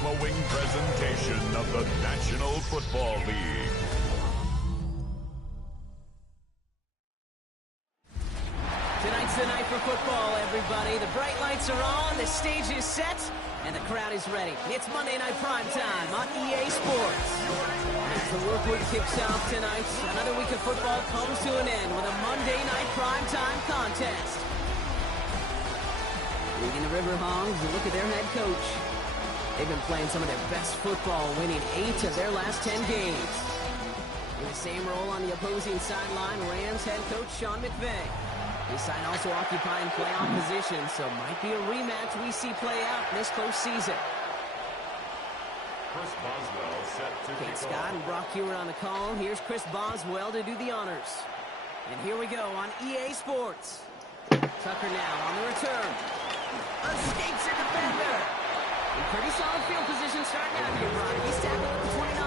following presentation of the National Football League. Tonight's the night for football, everybody. The bright lights are on, the stage is set, and the crowd is ready. It's Monday Night Primetime on EA Sports. As the work week kicks off tonight, another week of football comes to an end with a Monday Night Primetime contest. Leading the River Hogs, a look at their head coach. They've been playing some of their best football, winning 8 of their last 10 games. In the same role on the opposing sideline, Rams head coach Sean McVay. His side also occupying playoff position, so might be a rematch we see play out this postseason. Chris Boswell set to Kate Scott and Brock Hewitt on the call. Here's Chris Boswell to do the honors. And here we go on EA Sports. Tucker now on the return. Escapes a defender. In pretty solid field position starting out here, Brock. He's tackled at the 29.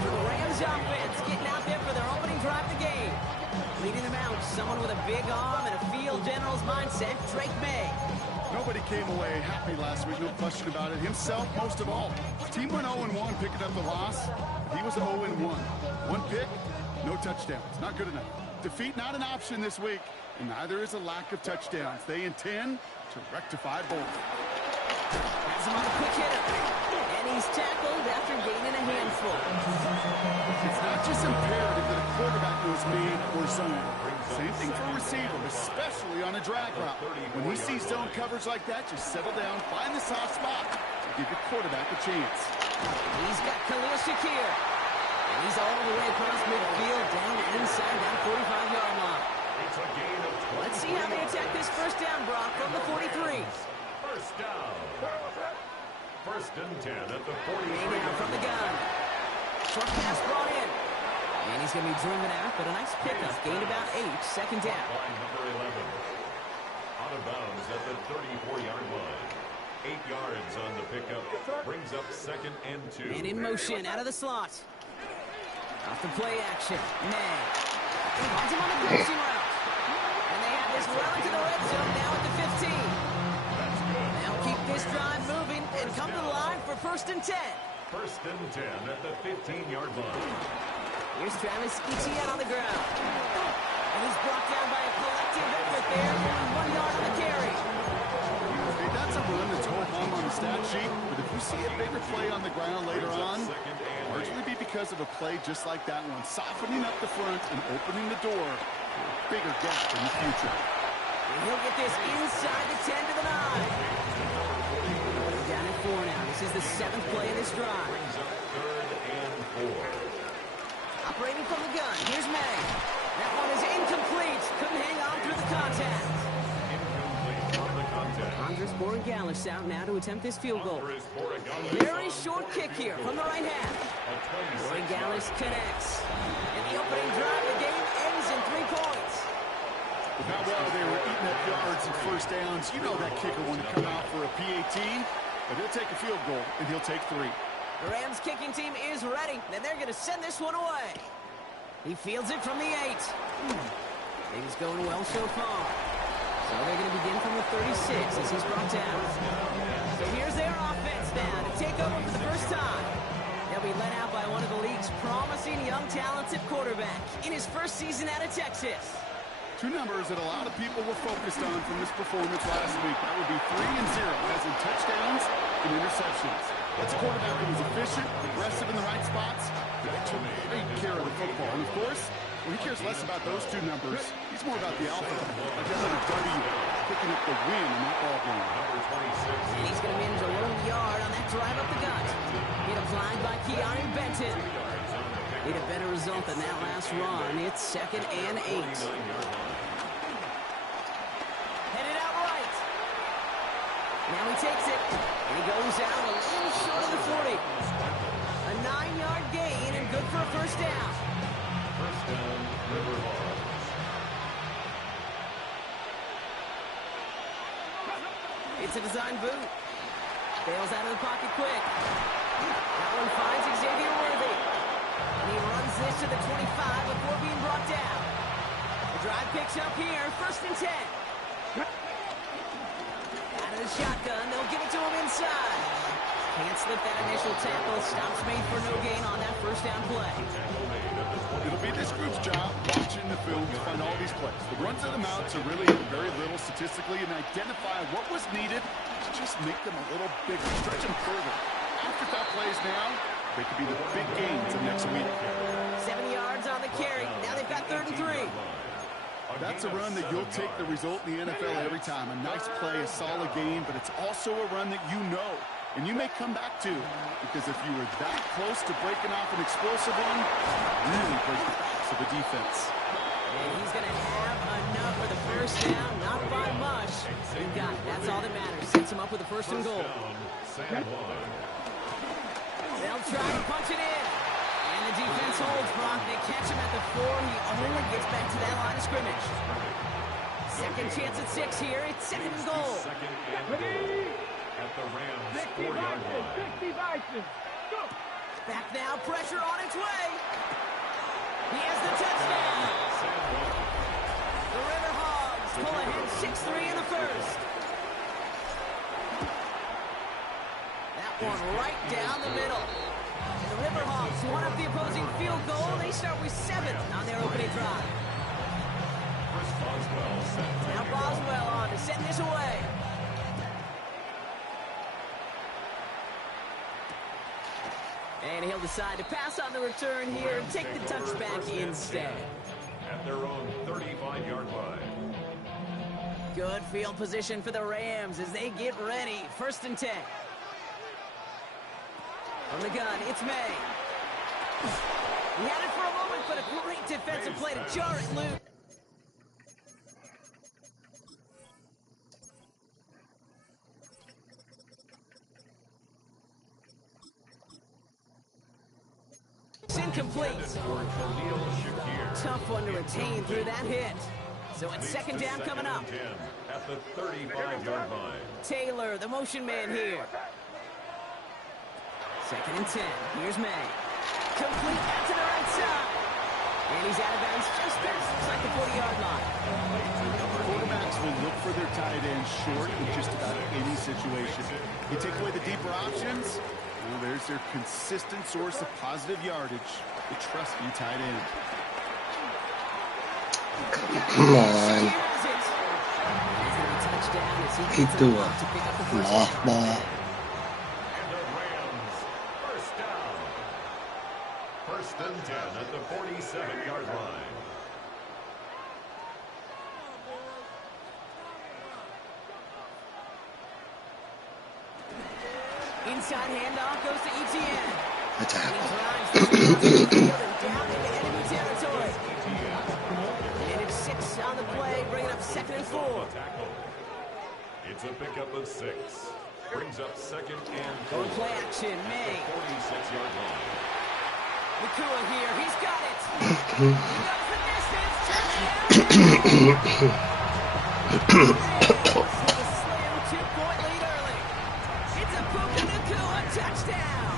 For the Rams offense, getting out there for their opening drive of the game. Leading them out, someone with a big arm and a field general's mindset, Drake May. Nobody came away happy last week, no question about it. Himself, most of all. Team went 0-1 picking up the loss. He was 0-1. One pick, no touchdowns. Not good enough. Defeat not an option this week, and neither is a lack of touchdowns. They intend to rectify both. Has him on the quick hitter. And he's tackled after gaining a handful. It's not just imperative that a quarterback knows man or zone. Same thing for a receiver, especially on a drag route. When he sees zone coverage like that, just settle down, find the soft spot, and give your quarterback a chance. He's got Khalil Shakir. And he's all the way across midfield, down inside that 45-yard line. Let's see how they attack this first down, Brock, from the 43. First down. First and 10 at the 40. May now from the gun. Short pass brought in. And he's going to be driven out, but a nice pickup. Gained about 8, second down. Line number 11. Out of bounds at the 34-yard line. 8 yards on the pickup. Brings up second and 2. And in motion, out of the slot. Off the play action. May. Finds him on the crossing route. And they have this well into the red zone now at the 15. They'll keep this drive moving and come to the line for first and 10. First and 10 at the 15-yard line. Here's Travis Etienne on the ground. And he's brought down by a collective effort there. Only 1 yard on the carry. Okay, that's a run that's whole home on the stat sheet, but if you see a bigger play on the ground later on, largely be because of a play just like that one, softening up the front and opening the door for a bigger gap in the future. And he'll get this inside the 10 to the 9. Down at 4 now. This is the 7th play of this drive. Third and 4. Operating from the gun. Here's May. That one is incomplete. Couldn't hang on through the contact. Incomplete on the contact. Andres Borregales out now to attempt this field goal. Very short kick here from the right half. Borregales connects. And the opening drive of the game ends in 3 points. With how well they were eating up yards and first downs, you know that kicker want to come out for a PAT, but he'll take a field goal, and he'll take 3. The Rams kicking team is ready, and they're going to send this one away. He fields it from the 8. Things going well so far. So they're going to begin from the 36 as he's brought down. So here's their offense now to take over for the first time. They'll be led out by one of the league's promising young talented quarterback in his first season out of Texas. 2 numbers that a lot of people were focused on from this performance last week. That would be 3 and 0, as in touchdowns and interceptions. That's a quarterback that was efficient, aggressive in the right spots, but took great care of the football. And of course, he cares less about those 2 numbers. He's more about the alpha, like that little W, picking up the win in that ball game. And he's going to manage a lone yard on that drive up the gut. Hit applied by Keanu Benton. Need a better result than that last run. It's second and 8. Headed out right. Now he takes it. And he goes out a little short of the 40. A 9-yard gain and good for a first down. First down, River Hogs. It's a design boot. Bails out of the pocket quick. That one finds Xavier Worthy. And he runs this to the 25 before being brought down. The drive picks up here, first and 10. Out of the shotgun, they'll give it to him inside. Can't slip that initial tackle. Stops made for no gain on that first down play. It'll be this group's job watching the film to find all these plays. The runs and the mounts are really very little statistically, and identify what was needed to just make them a little bigger, stretch them further. After that plays now, they could be the big gains of next week. 7 yards on the carry. Now they've got 3rd and 3. That's a run that you'll take the result in the NFL every time. A nice play, a solid game, but it's also a run that you know and you may come back to, because if you were that close to breaking off an explosive one, really break the backs of the defense. And he's going to have enough for the first down, not by much. You got it. That's all that matters. Sets him up with a 1st and goal. They'll try to punch it in. And the defense holds, Brock. They catch him at the 4. He only gets back to that line of scrimmage. Second chance at 6 here. It's 2nd and goal. At the Rams' 4-yard line. Back now, pressure on its way. He has the touchdown. The River Hogs pull ahead 6-3 in the first. That one right down the middle. And the River Hogs won up the opposing field goal. They start with 7 on their opening drive. Now Boswell on to send this away. And he'll decide to pass on the return here and take the touchback instead. At their own 35-yard line. Good field position for the Rams as they get ready. 1st and 10. From the gun, it's May. He had it for a moment, but a great defensive play to jar it loose. It's incomplete. Tough one to retain through that hit. So it's 2nd down coming up. At the 35-yard line. Taylor, the motion man here. 2nd and 10. Here's May. Complete out to the right side. And he's out of bounds just past like the 40-yard line. Quarterbacks will look for their tight end short in just about any situation. You take away the deeper options, well, there's their consistent source of positive yardage, the trusty tight end. Come on. Itu ball. First and 10 at the 47-yard line. Inside handoff goes to Etienne. Attack. He drives the field and down into enemy territory. And it's 6 on the play, bringing up 2nd and 4. It's a pickup of 6. Brings up 2nd and 4. Going play action, May. 46-yard line. Nakua here, he's got it. He goes the distance. With a slim 2-point lead early. It's a Puka Nakua touchdown.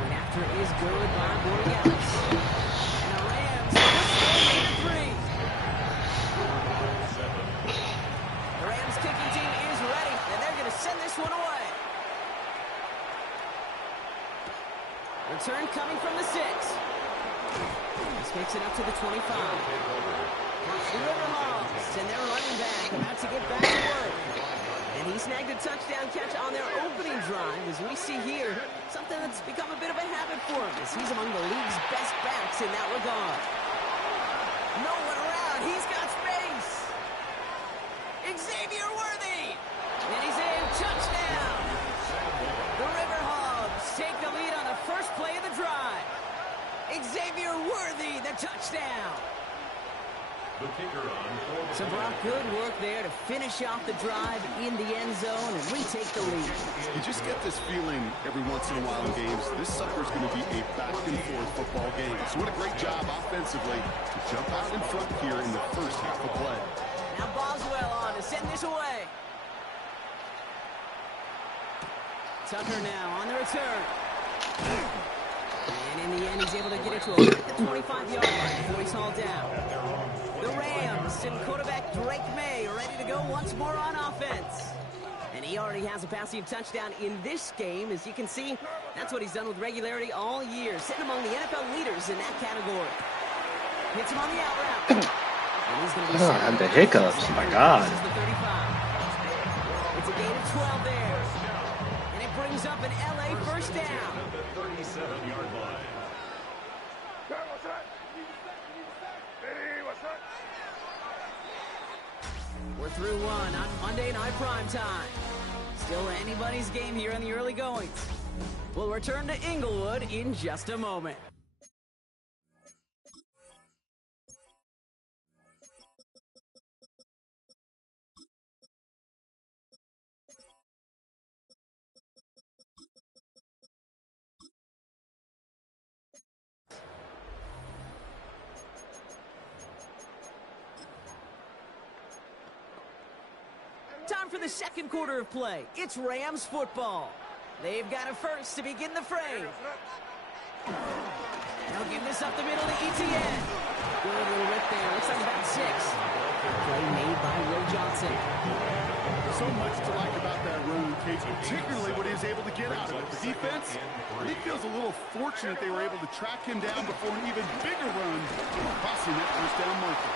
Going after it is good by Borregales. And the Rams push their lead to 3. The Rams kicking team is ready, and they're going to send this one away. Return coming from the 6. This makes it up to the 25. The River Hogs and their running back about to get back to work. And he snagged a touchdown catch on their opening drive, as we see here, something that's become a bit of a habit for him, as he's among the league's best backs in that regard. No one around. He's got space. Xavier Worthy. And he's in. Touchdown. The River Hogs take the lead on the first play of the drive. Xavier Worthy, the touchdown. The kicker on for So Brock, good work there to finish off the drive in the end zone and retake the lead. You just get this feeling every once in a while in games, this sucker's going to be a back-and-forth football game. So what a great job offensively to jump out in front here in the first half of play. Now Boswell on to send this away. Tucker now on the return. And in the end, he's able to get it to the 25-yard line before he's hauled down. The Rams and quarterback Drake May ready to go once more on offense. And he already has a passing touchdown in this game. As you can see, that's what he's done with regularity all year, sitting among the NFL leaders in that category. Hits him on the out route. And he's going to be and the hiccups, my God. This is the 35. It's a gain of 12 there. And it brings up an LA first down. At the 37-yard line. We're through one on Monday Night Primetime. Still anybody's game here in the early goings. We'll return to Inglewood in just a moment. Time for the second quarter of play. It's Rams football. They've got a first to begin the fray. They'll give this up the middle to Etienne. Good little rip there. Looks like about 6. Play made by Will Johnson. So much to like about that run, Case, particularly what he was able to get out of it. The defense, he feels a little fortunate they were able to track him down before an even bigger run, crossing that first down marker.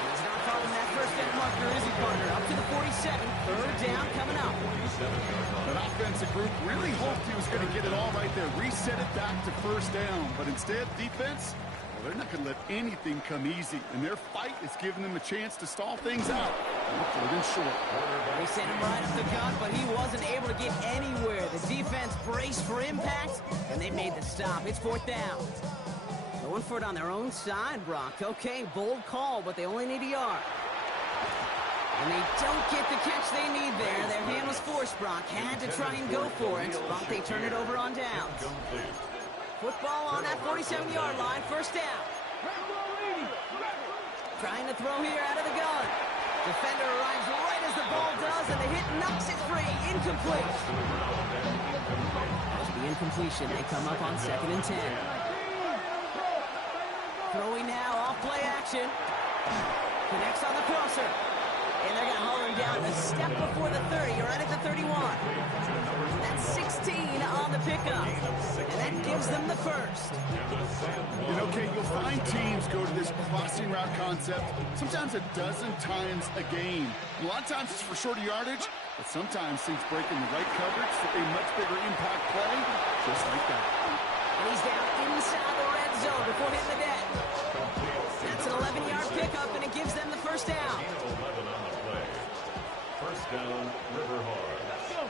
He's not far from that first down marker, is he, partner? Up to the 47. Third down coming up. That offensive group really hoped he was going to get it all right there, reset it back to first down. But instead, defense, well, they're not going to let anything come easy. And their fight is giving them a chance to stall things out. Third and short. They sent him right up the gut, but he wasn't able to get anywhere. The defense braced for impact, and they made the stop. It's fourth down. Going for it on their own side, Brock. Okay, bold call, but they only need a yard. And they don't get the catch they need there. Their hand was forced, Brock. Had to try and go for it, but they turn it over on downs. Football on that 47-yard line, first down. Trying to throw here out of the gun. Defender arrives right as the ball does, and the hit knocks it free. Incomplete. After the incompletion, they come up on 2nd and 10. Throwing now, off play action. Connects on the crosser. And they're going to haul him down a step before the 30, right at the 31. That's 16 on the pickup. And that gives them the first. You know, Kate, you'll find teams go to this crossing route concept sometimes a dozen times a game. A lot of times it's for shorter yardage, but sometimes things break in the right coverage for a much bigger impact play, just like that. And he's down inside the red zone before hitting the net. That's an 11-yard pickup, and it gives them the first down. 11 on the play. First down, River Hogs.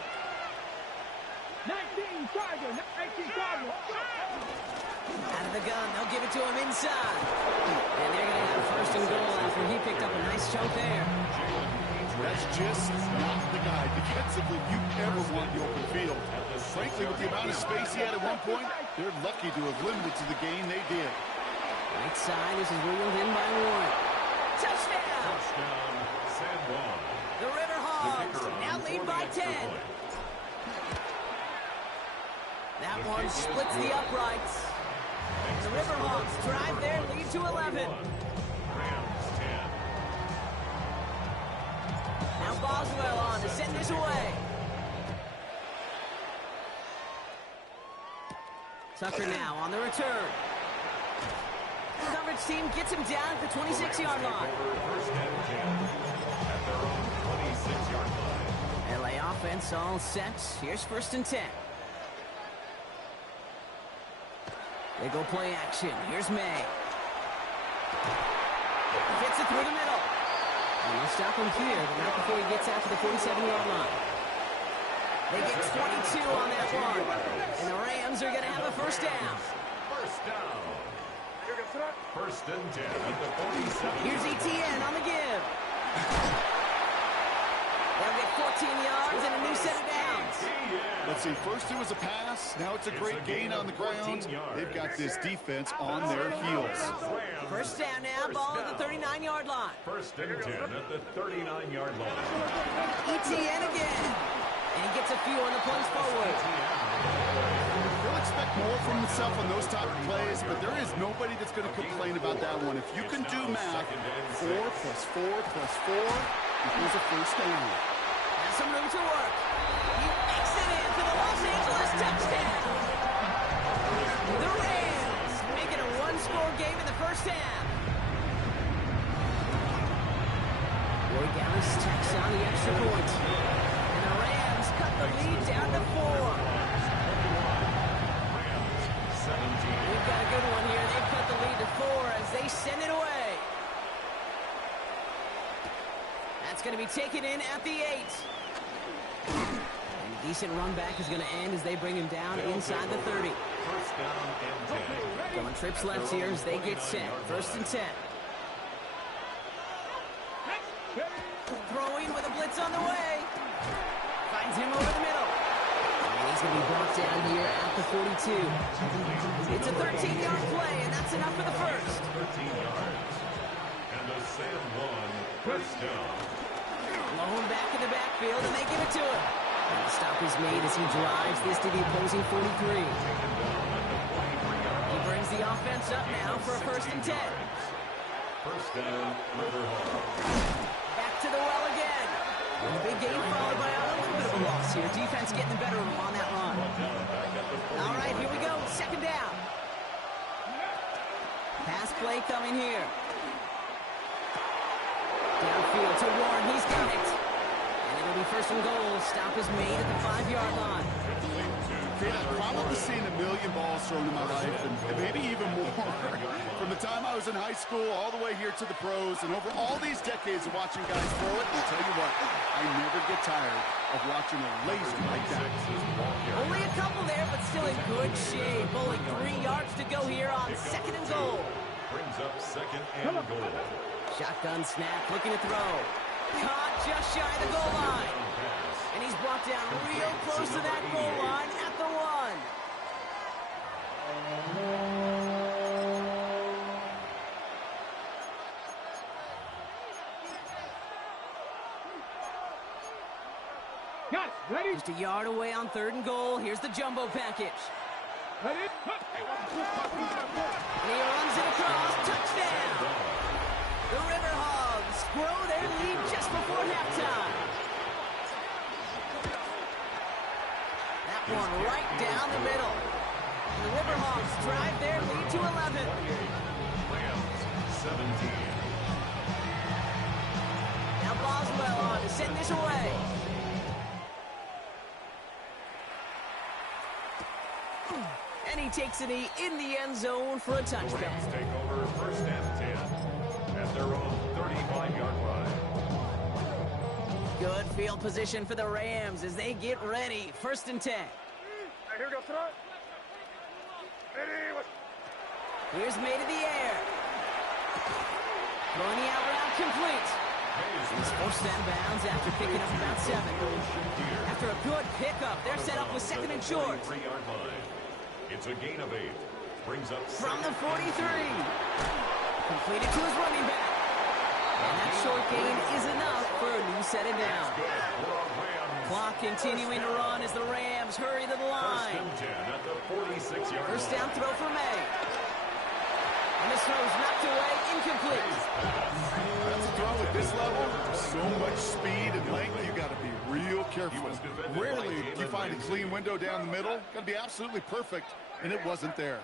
19 Tiger, 19 Tiger. Out of the gun, they'll give it to him inside. And they're going to have first and goal after he picked up a nice chunk there. That's just not the guy defensively you ever want in the open field. Frankly, with the amount of space he had at one point, they're lucky to have limited to the gain they did. Right side, this is reeled in by Warren. Touchdown! Touchdown, San Juan. The River Hogs now lead by 10. That one splits the uprights. The River Hogs drive their lead to 11. Rams 10. Now Boswell on to send this away. Tucker now on the return. The coverage team gets him down at the 26-yard line. First and 10 at their own 26-yard line. LA offense all set. Here's first and 10. They go play action. Here's May. Gets it through the middle. And they'll stop him here, but not before he gets out to the 47-yard line. They get 22 on that one. And the Rams are going to have a first down. First down. First and 10 at the 47. Here's Etienne on the give. They'll get 14 yards and a new set of downs. Let's see, first it was a pass, now it's a great gain on the ground. They've got this defense on their heels. First down now, ball at the 39-yard line. First and 10 at the 39-yard line. Etienne again. And he gets a few on the plays forward. He'll expect more from himself on those type of plays, but there is nobody that's going to complain about that one. If you can do math, 4 plus 4 plus 4 equals a first down. Has some room to work. He makes it in for the Los Angeles touchdown. The Rams make it a one-score game in the first half. Roy Gallis tacks on the extra point. And the Rams cut the lead down to 4. We've got a good one here. They've cut the lead to 4 as they send it away. That's going to be taken in at the 8. And a decent run back is going to end as they bring him down inside the 30. First down and 10. Going trips left here as they get set. First and 10. Throwing with a blitz on the way. Finds him over the middle. And he's going to be brought down here at the 42. It's a 13-yard play, and that's enough for the first. 13 yards. And a San Juan first down. Lone back in the backfield, and they give it to him. And the stop is made as he drives this to the opposing 43. He brings the offense up now for a first and 10. First down, River Hogs. Back to the well again. And a big game followed by a little bit of a loss here. Defense getting the better of him on that run. All right, here we go. Second down. Pass play coming here. Downfield to Warren. He's got it. And it'll be first and goal. Stop is made at the 5-yard line. I've probably seen a million balls thrown in my life, and maybe even more. From the time I was in high school all the way here to the pros, and over all these decades of watching guys throw it, I'll tell you what, I never get tired of watching a laser like that. Only a couple there, but still in good shape. Only 3 yards to go here on second and goal. Brings up second and goal. Shotgun snap, looking to throw. Caught just shy of the goal line. And he's brought down real close to that goal line at the 1. Yes, ready? Just a yard away on third and goal. Here's the jumbo package. Ready? And he runs it across. Touchdown. The River Hogs grow their lead just before halftime. That one right down the middle. And the River Hogs drive their lead to 11. Rams 17. Now Boswell on to send this away. And he takes a knee in the end zone for a touchdown. Rams take over first and 10 at their own 35-yard line. Good field position for the Rams as they get ready. First and 10. Here we go, throw. Ready? Here's made in the air. Throwing the out route complete. He's forced out of bounds after picking up about 7. After a good pickup, they're set up with second and short. 3-yard line. It's a gain of 8. Brings up From the 43. Completed to his running back. And that short gain is enough for a new set it down. Clock continuing to run as the Rams hurry to the line. First and 10 at the 46-yard line. First down throw for May. And this throw's knocked away, incomplete. That's a throw at this level. So much speed and length, you got to be real careful. Rarely do you find a clean window down the middle. Got to be absolutely perfect, and it wasn't there.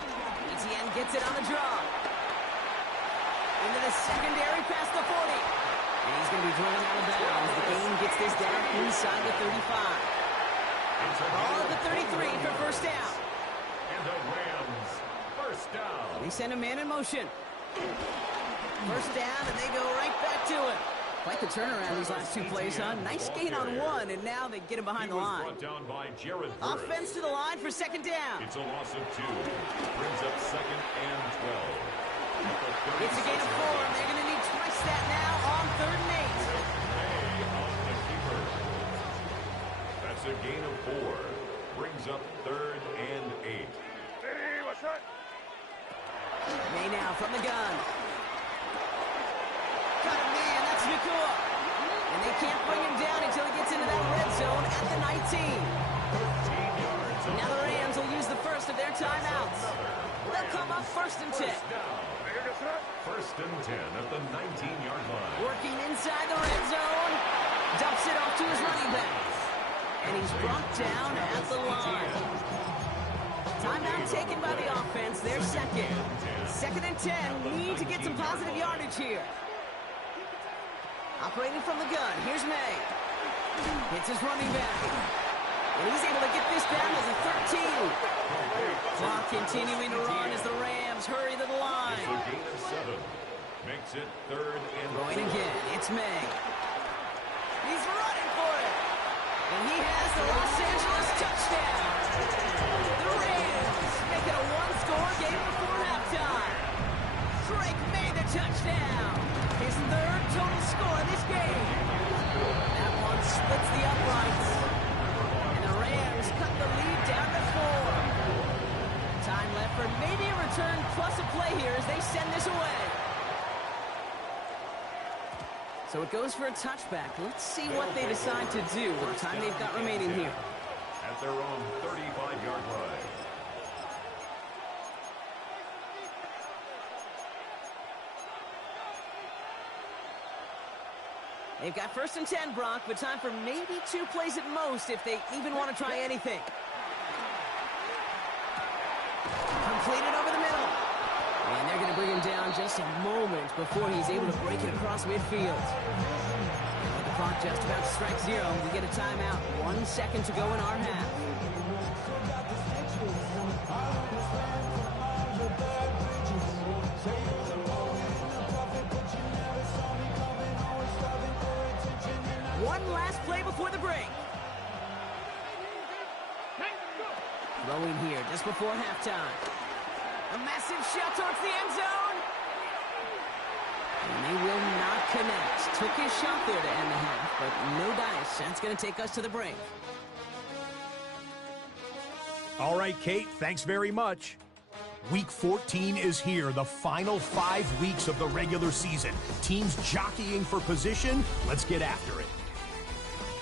ETN gets it on the draw. Into the secondary past the 40. And he's going to be driven out of bounds. The game gets this down inside the 35. Ball at the 33 for first down. And the Rams first down. They send a man in motion. First down, and they go right back to it. Quite the turnaround these last 2 plays, huh? Nice gain on 1, and now they get him behind the line. Brought down by Jared Burris. Offense to the line for second down. It's a loss of 2. Brings up second and 12. It's a gain of 4, and they're going to need twice that now on third and 8. May on the keeper. That's a gain of 4. Brings up third and 8. Ready? What's that? May now from the gun. Got a man, that's Nakua. And they can't bring him down until he gets into that red zone at the 19. 13 yards. Now the Rams will use the first of their timeouts. They'll come up first and 10. First and 10 at the 19-yard line. Working inside the red zone. it off to his running back. And he's brought down at the line. Timeout taken by the offense. They're second. Second and 10. Need to get some positive yardage here. Operating from the gun. Here's May. Hits his running back. And he's able to get this down as a 13. Clock continuing to run as the Rams hurry to the line. It's a gain of 7. Makes it third and Throwing 4. again. It's May. He's running for it. And he has the Los Angeles touchdown. The Rams make it a one-score game before halftime. Drake made the touchdown. His third total score in this game. That one splits the uprights. And the Rams cut the lead down to 4. Time left for maybe a return plus a play here as they send this away. So it goes for a touchback. Let's see what they decide to do with the time they've got remaining here. At their own 35-yard line. They've got first and 10, Brock, but time for maybe 2 plays at most if they even want to try anything. Completed over the middle. And they're going to bring him down just a moment before he's able to break it across midfield. And with the clock just about to strike 0, we get a timeout. 1 second to go in our half. One last play before the break. Throwing here just before halftime. A massive shot towards the end zone. And they will not connect. Took his shot there to end the half, but no dice. That's going to take us to the break. All right, Kate, thanks very much. Week 14 is here, the final 5 weeks of the regular season. Teams jockeying for position. Let's get after it.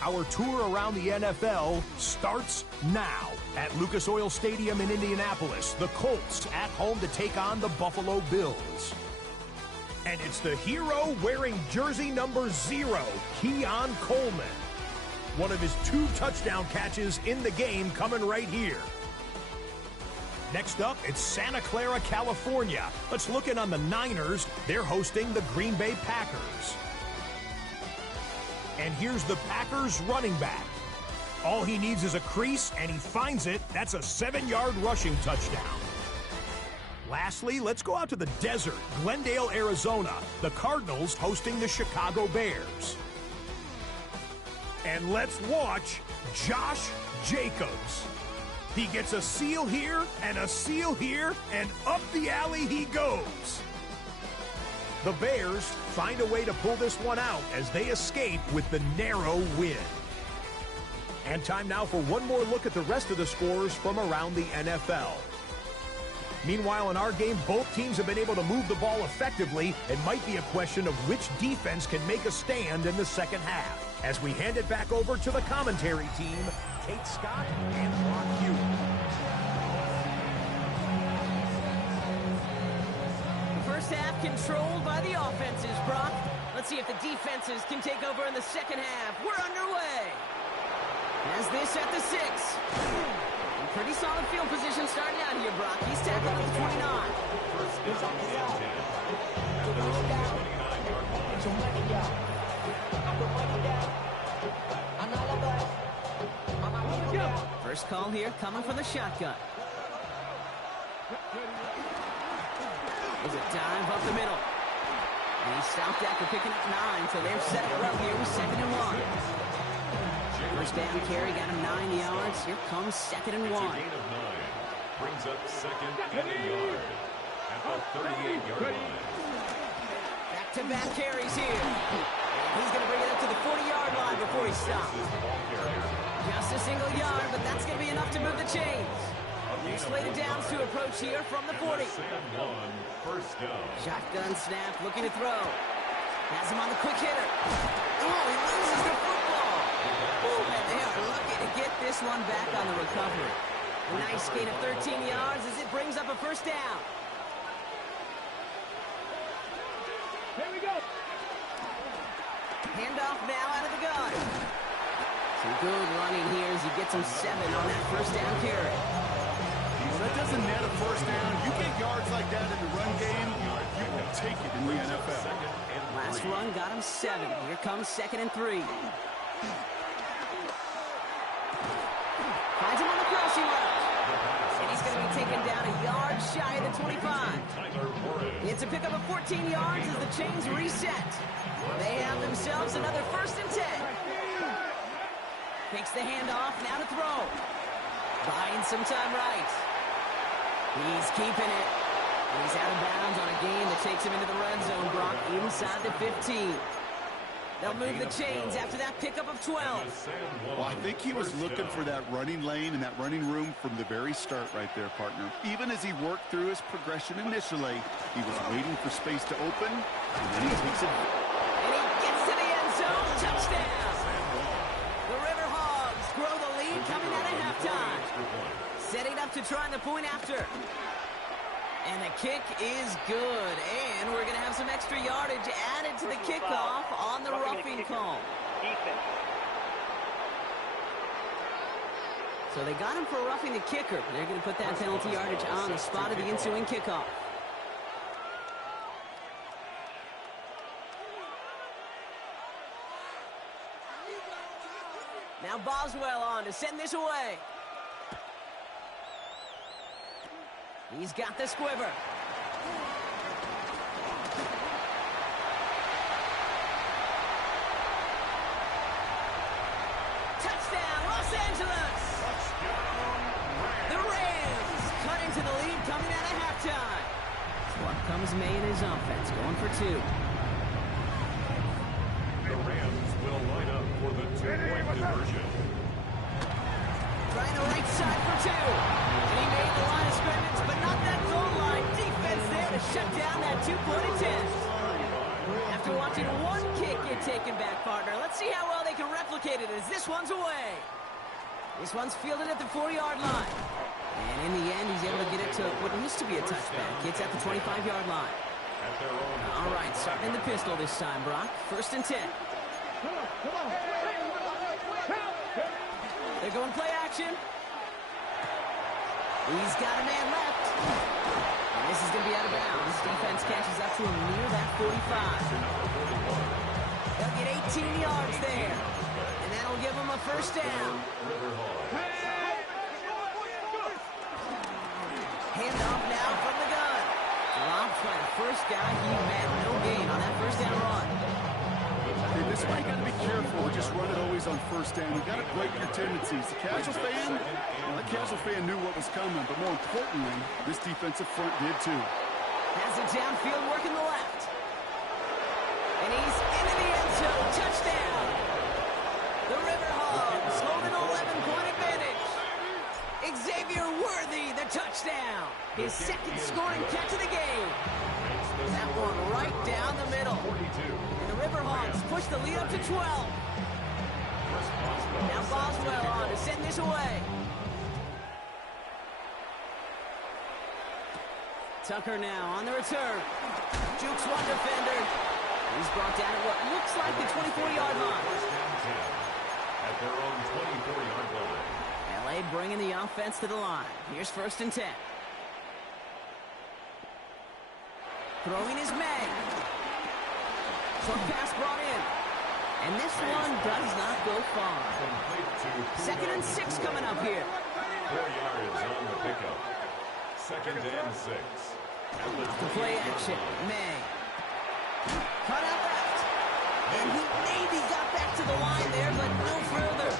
Our tour around the NFL starts now. At Lucas Oil Stadium in Indianapolis, the Colts at home to take on the Buffalo Bills. And it's the hero wearing jersey number 0, Keon Coleman. One of his 2 touchdown catches in the game coming right here. Next up, it's Santa Clara, California. Let's look in on the Niners. They're hosting the Green Bay Packers. And here's the Packers running back. All he needs is a crease, and he finds it. That's a 7-yard rushing touchdown. Lastly, let's go out to the desert, Glendale, Arizona. The Cardinals hosting the Chicago Bears. And let's watch Josh Jacobs. He gets a seal here, and a seal here, and up the alley he goes. The Bears find a way to pull this one out as they escape with the narrow win. And time now for one more look at the rest of the scores from around the NFL. Meanwhile, in our game, both teams have been able to move the ball effectively. It might be a question of which defense can make a stand in the second half. As we hand it back over to the commentary team, Kate Scott and Brock Hughes. First half controlled by the offenses, Brock. Let's see if the defenses can take over in the second half. We're underway. As this at the 6. And pretty solid field position starting out here, Brock. He's tackled at the 29. First down and 10. At their own 29-yard line. First call here coming from the shotgun. There's a dive up the middle. And he stopped after picking up 9, so they've set it up here with 2nd and 1. First down carry, got him 9 yards. Here comes 2nd and 1. It's a gain of 9. Brings up 2nd and a yard. At the 38-yard line. Back-to-back carries here. He's going to bring it up to the 40-yard line before he stops. Just a single yard, but that's going to be enough to move the chains. Slated downs to approach here from the 40. First down. Shotgun snap, looking to throw. Has him on the quick hitter. Oh, he loses the football. Oh, and they are lucky to get this one back on the recovery. A nice gain of 13 yards as it brings up a first down. Here we go. Handoff now out of the gun. Good running here as he gets him 7 on that first down carry. Well, that doesn't net a first down. You get yards like that in the run game, you will take it in the NFL. Last run got him 7. Here comes 2nd and 3. Finds him on the crossing route. And he's going to be taken down a yard shy of the 25. It's a pickup of 14 yards as the chains reset. They have themselves another 1st and 10. Takes the handoff, now to throw. Buying some time right. He's keeping it. He's out of bounds on a gain that takes him into the red zone, Brock, inside the 15. They'll move the chains after that pickup of 12. Well, I think he was looking for that running lane and that running room from the very start right there, partner. Even as he worked through his progression initially, he was waiting for space to open, and then he takes it. And he gets to the end zone. Touchdown! The River Hogs grow the lead coming out of halftime. Setting up to try the point after. And the kick is good. And we're going to have some extra yardage added to the kickoff on the roughing call. So they got him for roughing the kicker. They're going to put that penalty yardage on the spot of the ensuing kickoff. Now Boswell on to send this away. He's got the squiver. Touchdown, Los Angeles! The Rams cut into the lead coming out of halftime. So up comes May and his offense, going for 2. The Rams will line up for the 2-point conversion. Trying the right side for 2. And he made the line of scrimmage, but not that goal line. Defense there to shut down that 2-point attempt. After watching one kick get taken back, partner, let's see how well they can replicate it as this one's away. This one's fielded at the 4-yard line. And in the end, he's able to get it to what used to be a touchback. It's at the 25-yard line. All right, starting in the pistol this time, Brock. 1st and 10. They're going play action. He's got a man left. And this is going to be out of bounds. Defense catches up to him near that 45. They'll get 18 yards there. And that'll give them a 1st down. Handoff now from the gun. Dropped by the first guy he met. No gain on that 1st down run. Hey, this is why you got to be careful with just running always on 1st down. You got to break your tendencies. The casual fan, well, the casual fan knew what was coming, but more importantly, this defensive front did too. Has it downfield working the left. And he's into the end zone. Touchdown. The River Hogs hold an 11-point advantage. Xavier Worthy, the touchdown. His 2nd scoring catch of the game. That one right down the middle. And the River Hogs push the lead up to 12. Now Boswell on to send this away. Tucker now on the return. Jukes one defender. He's brought down at what looks like the 24-yard line. At their own 24-yard line. LA bringing the offense to the line. Here's 1st and 10. Throwing is May. Short pass brought in. And this one does not go far. 2nd and 6 coming up here. 4 yards on the pickup. 2nd and 6. The play action. May. Cut out left. And he maybe got back to the line there, but no further.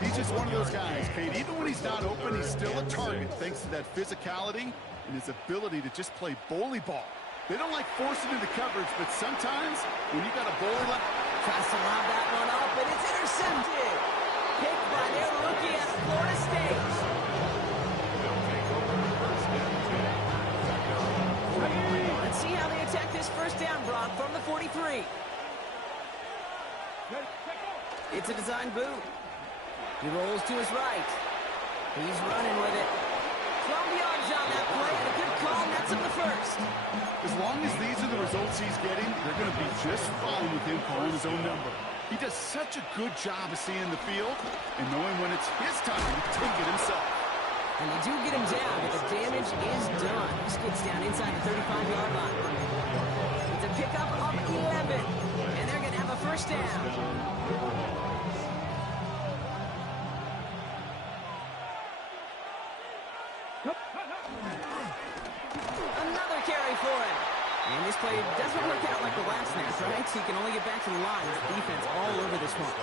He's just one of those guys, Kate. Even when he's not open, he's still a target thanks to that physicality and his ability to just play bully ball. They don't like forcing into coverage, but sometimes when you got a bowler like... Tries to lob that one up, and it's intercepted. Picked by their rookie out of Florida State. Let's see how they attack this 1st down, Brock, from the 43. It's a design boot. He rolls to his right. He's running with it. 12 yards on that play, and a good call nets him the 1st. As long as these are the results he's getting, they're going to be just fine with him calling his own number. He does such a good job of seeing the field and knowing when it's his time to take it himself. And they do get him down, but the damage is done. He skids down inside the 35-yard line. It's a pickup of 11, and they're going to have a first down. Another carry for him. And this play doesn't work out like the last snap, right? So he can only get back to the line. His defense all over this one.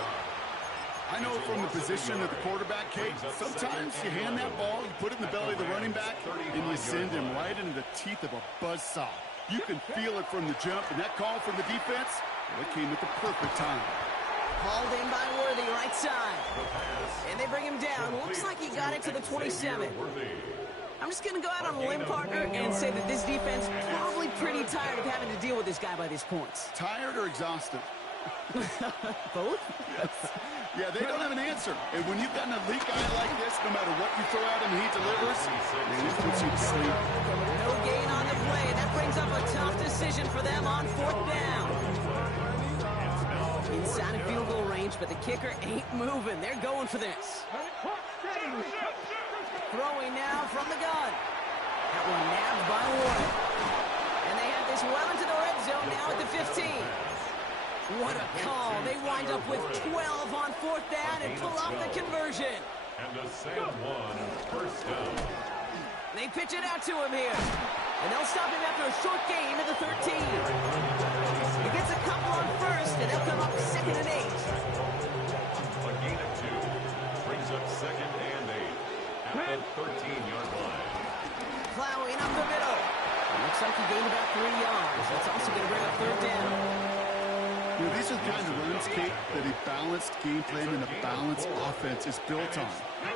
I know from the position of the quarterback, Kate, sometimes you hand that ball, you put it in the belly of the running back, and you send him right into the teeth of a buzzsaw. You can feel it from the jump, and that call from the defense, well, it came at the perfect time. Hauled in by Worthy, right side. And they bring him down. Looks like he got it to the 27. I'm just going to go out on a limb, partner, and say that this defense is probably pretty tired of having to deal with this guy by these points. Tired or exhausted? Both? Yes. Yeah, they don't have an answer. And when you've got an elite guy like this, no matter what you throw at him, he delivers. Man, it puts you to sleep. No gain on the play. That brings up a tough decision for them on 4th down. Inside of field goal range, but the kicker ain't moving. They're going for this. Throwing now from the gun. That one nabbed by Warren. And they have this well into the red zone now at the 15. What a call. They wind up with 12 on 4th down and pull off the conversion. And a San Juan first down. They pitch it out to him here. And they'll stop him after a short gain to the 13. He gets a couple on first, and they'll come up 2nd and 8. A gain of 2 brings up 2nd and 8 at the 13-yard line. Plowing up the middle. Looks like he gained about 3 yards. That's also going to bring up 3rd down. You know, these are the kind of runs, Kate, that a balanced game plan and a balanced offense is built on.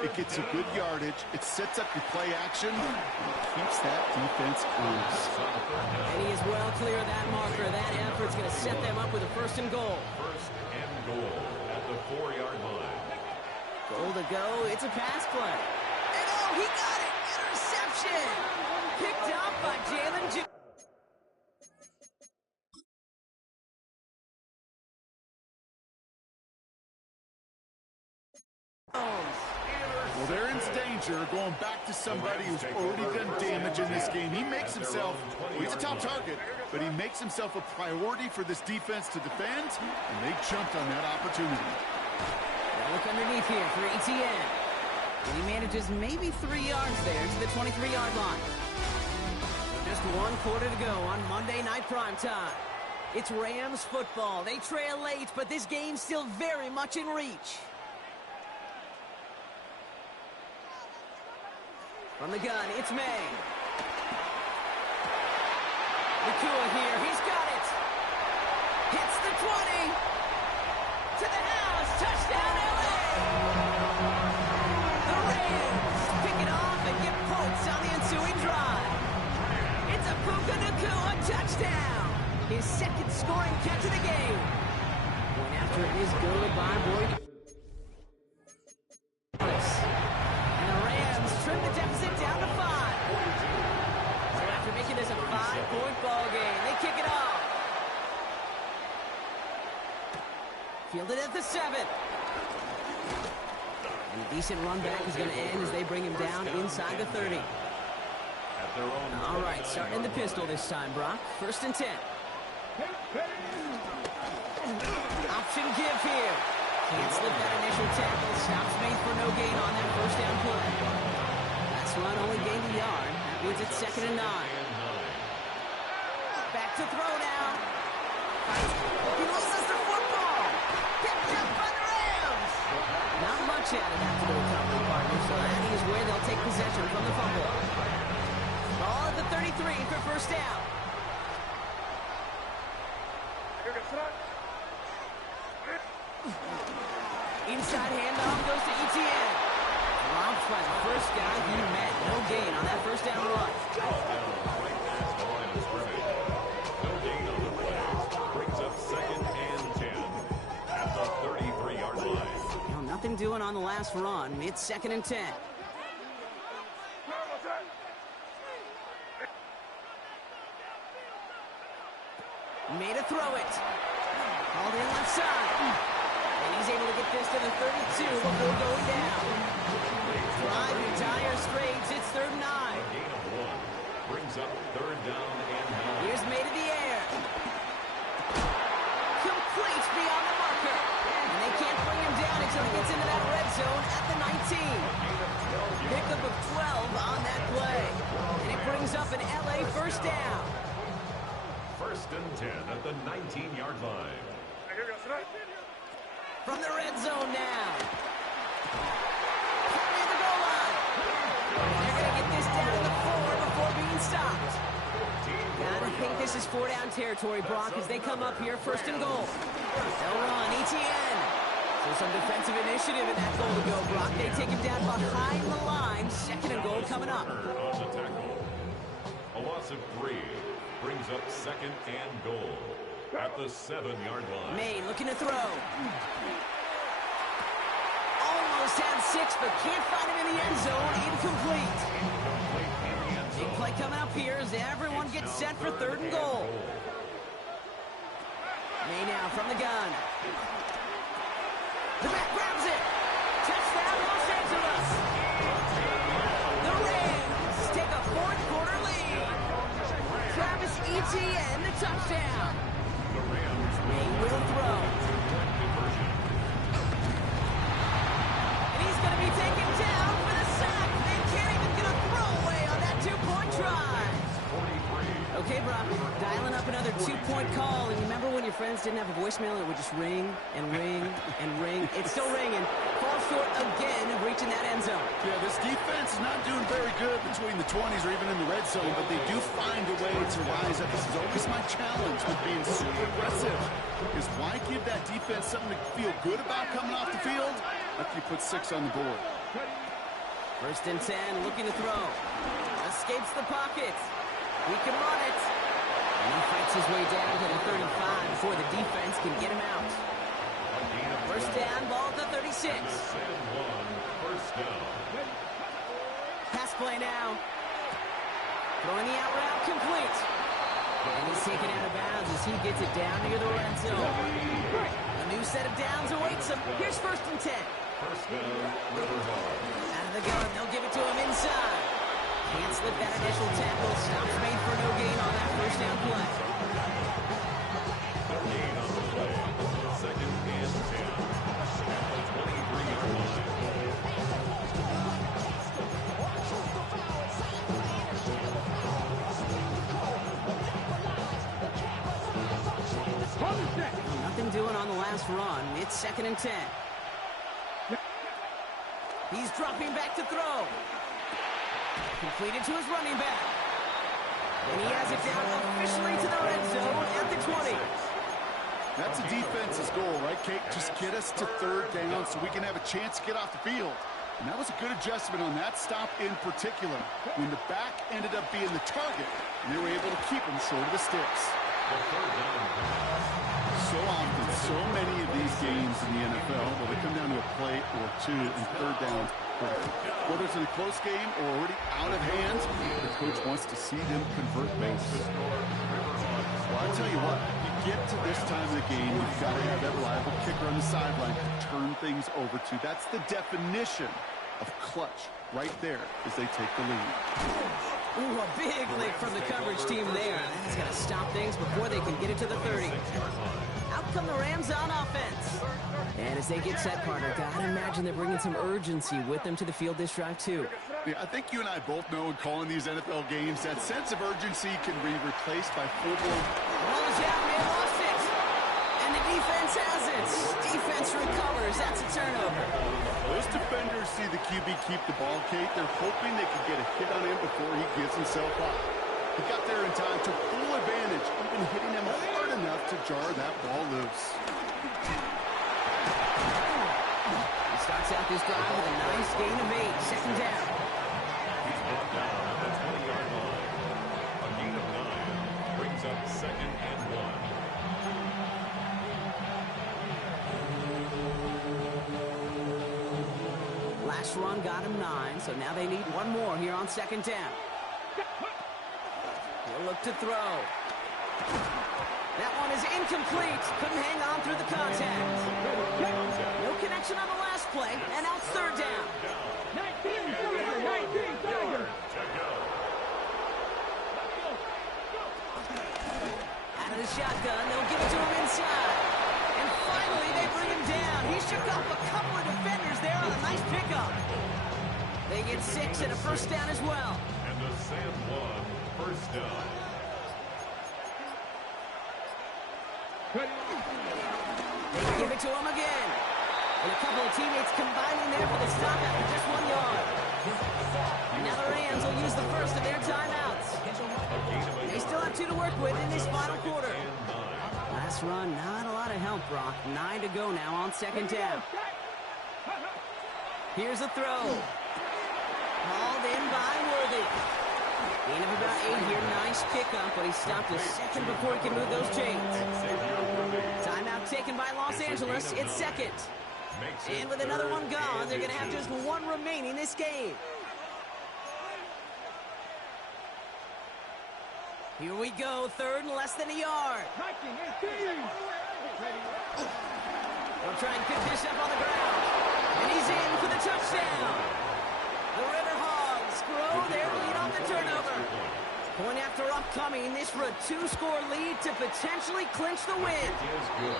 It gets you good yardage, it sets up your play action, and it keeps that defense honest. And he is well clear of that marker. That effort's going to set them up with a 1st and goal. 1st and goal at the 4-yard line. Goal to go. It's a pass play. And oh, he got it! Interception! Picked up by Jalen Jones. Well, they're in danger going back to somebody who's already done damage in this game. He makes himself, well, he's a top target, but he makes himself a priority for this defense to defend, and they jumped on that opportunity. Now look underneath here for Etienne. And he manages maybe 3 yards there to the 23-yard line. Just 1 quarter to go on Monday Night Primetime. It's Rams football. They trail late, but this game's still very much in reach. From the gun, it's May. Nakua here, he's got it. Hits the 20. To the house, touchdown LA. The Rams pick it off and get points on the ensuing drive. It's a Puka Nakua touchdown. His 2nd scoring catch of the game. Point after it is good by Boyd. Trim the deficit down to 5. So after making this a 5-point ball game, they kick it off. Fielded at the 7. And a decent run back is going to end as they bring him down inside the 30. All right, starting the pistol this time, Brock. 1st and 10. Option give here. Can't slip that initial tackle. Stops made for no gain on that 1st down play. Run only gained a yard. That means it's 2nd and 9. Back to throw now. He loses the football. Picked up by the Rams. Not much added after the recovery, partner, so that is where they'll take possession from the fumble. Ball at the 33 for 1st down. Inside handoff goes to Etienne. Dropped by the first guy he met. No gain on that 1st down run. Right past the line of scrimmage. No gain on the play. Brings up 2nd and 10 at the 33-yard line. You know, nothing doing on the last run. It's 2nd and 10. Made a throw it. Called in left side. he's able to get this to the 32 before going down. Driving dire straits, it's 3rd and 9. Gain of 1 brings up 3rd down and 9. Here's made in the air. Complete beyond the marker. And they can't bring him down until he gets into that red zone at the 19. Pickup of 12 on that play. And it brings up an LA 1st down. 1st and 10 at the 19-yard line. Here goes tonight. From the red zone now. Near the goal line. They're going to get this down to the 4 before being stopped. Gotta think this is 4-down territory, Brock, as they come up here 1st and goal. They'll run, ETN. So some defensive initiative in that goal to go, Brock. They take him down behind the line. 2nd and goal coming up. On the tackle. A loss of 3 brings up 2nd and goal at the 7-yard line. Maine looking to throw. Almost had 6, but can't find him in the end zone. Incomplete. Big play coming up here as everyone gets set for 3rd and goal. May now from the gun. The back grabs it. Touchdown, Los Angeles. The Rams take a 4th quarter lead. Travis Etienne, the touchdown. May will throw. And he's going to be taken down for the sack. They can't even get a throwaway on that 2-point try. Okay, Brock, dialing up another 2-point call. And remember when your friends didn't have a voicemail and it would just ring and ring and ring? It's still ringing. Falls short again of reaching that end zone. Yeah, this defense is not doing very good between the 20s or even in the red zone, but they do find a way to rise up. This is always my challenge with being super aggressive, is why give that defense something to feel good about coming off the field after you put 6 on the board? 1st and 10, looking to throw. Escapes the pocket. He can run it. And he fights his way down to the 35 before the defense can get him out. 1st down, ball at the 36. 1st down. Pass play now. Throwing the out route complete. And he's taken out of bounds as he gets it down near the red zone. A new set of downs awaits him. Here's 1st and 10. 1st down, River Hogs. Out of the gun, they'll give it to him inside. Can't slip that initial tackle. Stops made for no gain on that 1st down play. No gain on the play. 2nd and 10 at the 23-yard line. Nothing doing on the last run. It's 2nd and 10. He's dropping back to throw. Completed to his running back. And he has it down officially to the red zone at the 20. That's a defense's goal, right, Kate? Just get us to 3rd down so we can have a chance to get off the field. And that was a good adjustment on that stop in particular, when the back ended up being the target, and they were able to keep him short of the sticks. So often, so many of these games in the NFL, well, they come down to a play or 2 in 3rd downs. Whether it's in a close game or already out of hand, the coach wants to see them convert base. Well, I'll tell you what, you get to this time of the game, you've got to have that reliable kicker on the sideline to turn things over to. That's the definition of clutch right there as they take the lead. Ooh, a big lick from the coverage team there. That's going to stop things before they can get it to the 30. Out come the Rams on offense. And as they get set, Carter, gotta imagine they're bringing some urgency with them to the field this drive, too. Yeah, I think you and I both know in calling these NFL games, that sense of urgency can be replaced by full-blown. Ball is out, they lost it. And the defense has it. Defense recovers. That's a turnover. Those defenders see the QB keep the ball, Kate. They're hoping they can get a hit on him before he gives himself up. He got there in time, took full advantage, even hitting him hard enough to jar that ball loose. He starts out this drive with a nice gain of 8. 2nd down. He's brought down at the 20-yard line. A gain of 9 brings up 2nd and 1. Last run got him 9, so now they need one more here on 2nd down. He'll look to throw. That one is incomplete. Couldn't hang on through the contact. No connection on the last play, and now it's third down. 19 Tiger. Out of the shotgun, they'll give it to him inside. And finally, they bring him down. He shook off a couple of defenders there on a nice pickup. They get 6 and a first down as well. And the San Juan first down. They give it to him again. And a couple of teammates combining there for the stop after just 1 yard. Now the Rams will use the first of their timeouts. They still have 2 to work with in this final quarter. Last run, not a lot of help, Brock. 9 to go now on second down. Here's a throw. Hauled in by Worthy. Gain of about 8 here. Nice pickup, but he stopped a second before he can move those chains. Timeout taken by Los Angeles. It's second. And with another one gone, they're going to have just 1 remaining this game. Here we go. Third and less than a yard. They'll try and pick this up on the ground. And he's in for the touchdown. The River Hogs grow their lead on the turnover. Point after upcoming, this for a 2-score lead to potentially clinch the win. Is good.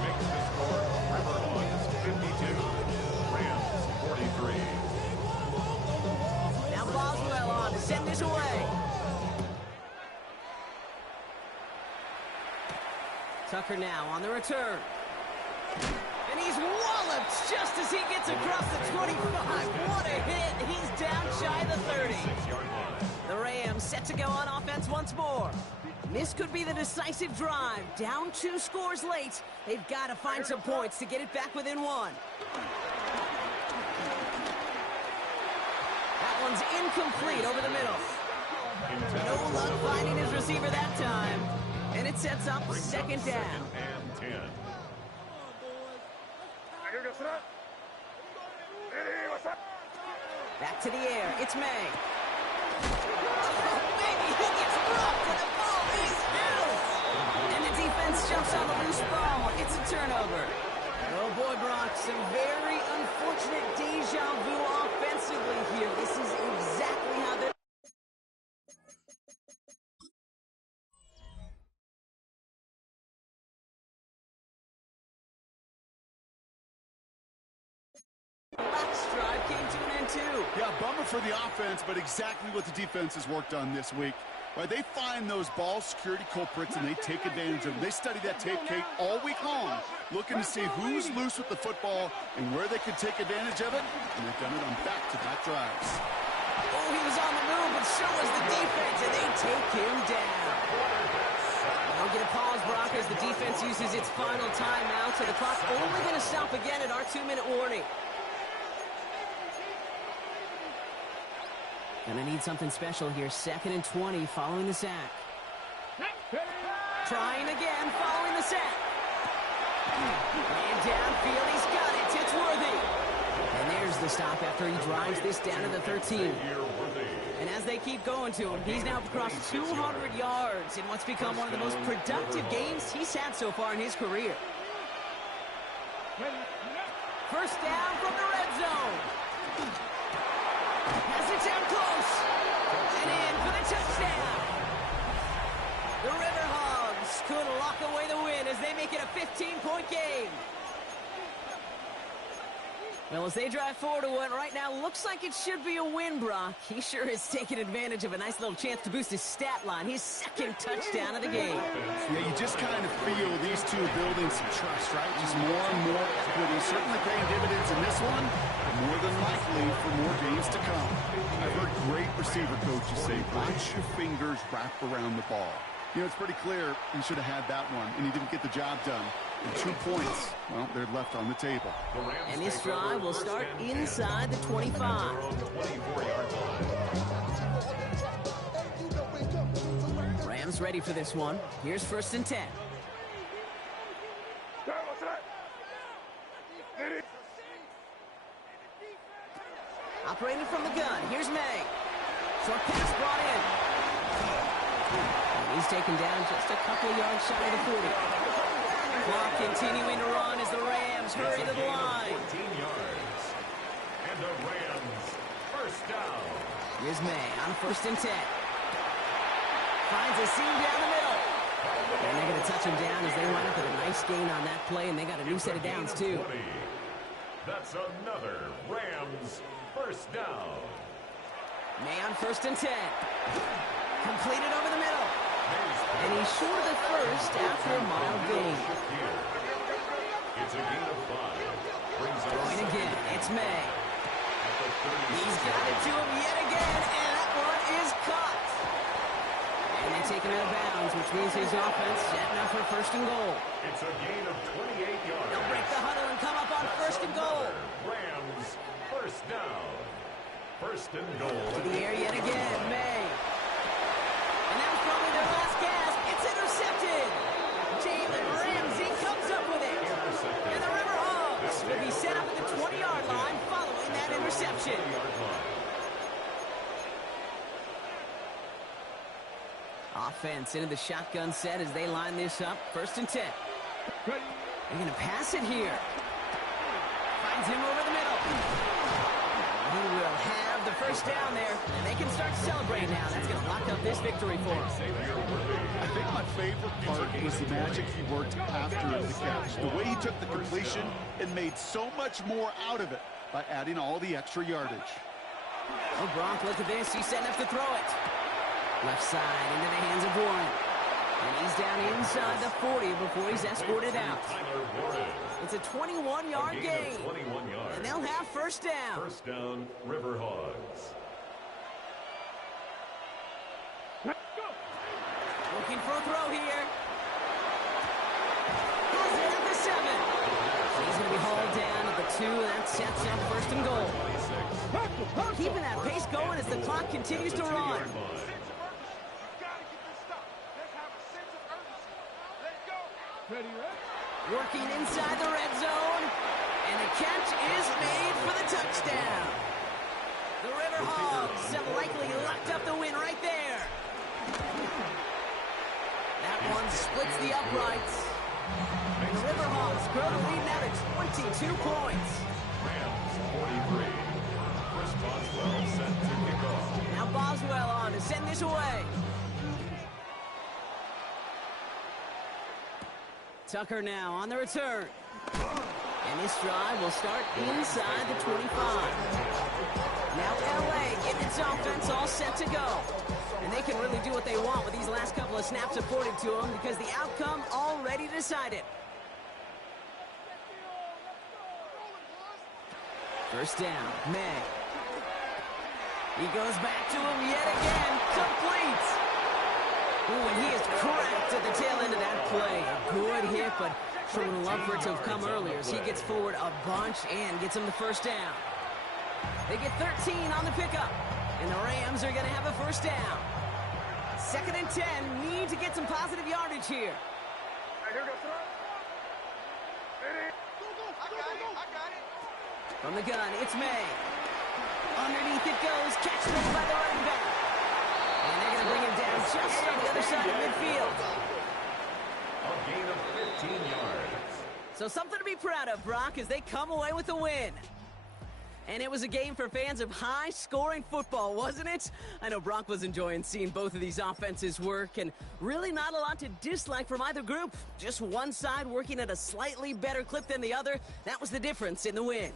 Makes the score River Hogs 52, Rams 43. Now Boswell on to send this away. Tucker now on the return. And he's walloped just as he gets across the 25. What a hit. He's down shy of the 30. 6-yard line. The Rams set to go on offense once more. This could be the decisive drive. Down 2 scores late. They've got to find some points to get it back within 1. That one's incomplete over the middle. No luck finding his receiver that time. And it sets up second down. And 10. Back to the air. It's May. Oh, baby, he gets rocked and the ball is out. And the defense jumps on the loose ball. It's a turnover. Oh, boy, Brock, some very unfortunate deja vu offensively here. This is exactly how they're... Last drive came to an end, too. Yeah, bummer for the offense, but exactly what the defense has worked on this week. Right, they find those ball security culprits, and they take advantage of them. They study that tape, Kate, all week long, looking to see who's loose with the football and where they could take advantage of it, and they've done it on back-to-back drives. Oh, he was on the move, but so was the defense, and they take him down. We'll get a pause, Brock, as the defense uses its final timeout, so the clock's only going to stop again at our 2-minute warning. Gonna need something special here. 2nd and 20 following the sack. Trying again following the sack. And downfield, he's got it. It's Worthy. And there's the stop after he drives this down to the 13. And as they keep going to him, he's now across 200 yards in what's become one of the most productive games he's had so far in his career. First down from the red zone. Has it down close. And in for the touchdown. The River Hogs could lock away the win as they make it a 15-point game. Well, as they drive forward to what right now looks like it should be a win, Brock. He sure has taken advantage of a nice little chance to boost his stat line. His 2nd touchdown of the game. Yeah, you just kind of feel these two building some trust, right? Just more and more equity. Certainly paying dividends in this one, but more than likely for more games to come. I've heard great receiver coaches say, watch your fingers wrap around the ball. You know, it's pretty clear he should have had that one, and he didn't get the job done. And 2 points, well, they're left on the table. And this drive will start inside the 25. Rams ready for this one. Here's 1st and 10. Operating from the gun. Here's May. Short pass brought in. He's taken down just a couple of yards shy of the 40. Clock continuing to run as the Rams hurry to the line. 14 yards. And the Rams first down. Here's May on 1st and 10. Finds a seam down the middle. And they're going to touch him down as they line up with a nice gain on that play, and they got a new set of downs, too. 20. That's another Rams first down. May on 1st and 10. Completed over the middle. And he's short of the first after a mild gain. It's a gain of 5. Brings up Going again. It's May. at the 30. He's got it to him yet again, and that one is caught. And they take him out of bounds, which means his offense setting up for 1st and goal. It's a gain of 28 yards. They'll break the huddle and come up on 1st and goal. Rams first down. 1st and goal. To the air yet again, May. And that was probably their last gasp. It's intercepted. Jalen Ramsey comes up with it. Intercepted. And the River Hogs will be set up at the 20-yard line following that interception. 20-yard line. Offense into the shotgun set as they line this up. 1st and 10. They're going to pass it here. Finds him over the middle. He will have the first down there, and they can start celebrating now. That's going to lock up this victory for them. I think my favorite part was the magic he worked after the catch. The way he took the completion and made so much more out of it by adding all the extra yardage. Oh, Gronk, look at this. He's setting up to throw it. Left side into the hands of Warren. And he's down inside the 40 before he's escorted out. Tyler Warren. It's a 21-yard A gain. of 21 yards. And they'll have first down. First down, River Hogs. Looking for a throw here. Has it at the 7. He's going to be hauled down at the 2, and that sets up 1st and goal. 26. Keeping that pace going as the clock continues to run. Working inside the red zone. And the catch is made for the touchdown. The River Hogs have likely locked up the win right there. That one splits the uprights. And the River Hogs grow the lead now to 22 points. Rams 43. Chris Boswell set to kick off. Now Boswell on to send this away. Tucker now on the return. And this drive will start inside the 25. Now LA getting its offense all set to go. And they can really do what they want with these last couple of snaps afforded to them because the outcome already decided. First down, May. He goes back to him yet again. Complete. Ooh, and he is cracked at the tail end of that play. A good hit, but sure would have loved for it to have come earlier as he gets forward a bunch and gets him the first down. They get 13 on the pickup, and the Rams are going to have a first down. 2nd and 10, need to get some positive yardage here. From the gun, it's May. Underneath it goes, catch made by the running back. And they're going to bring him down just on the other side of midfield. A gain of 15 yards. So something to be proud of, Brock, as they come away with a win. And it was a game for fans of high-scoring football, wasn't it? I know Brock was enjoying seeing both of these offenses work, and really not a lot to dislike from either group. Just one side working at a slightly better clip than the other. That was the difference in the win.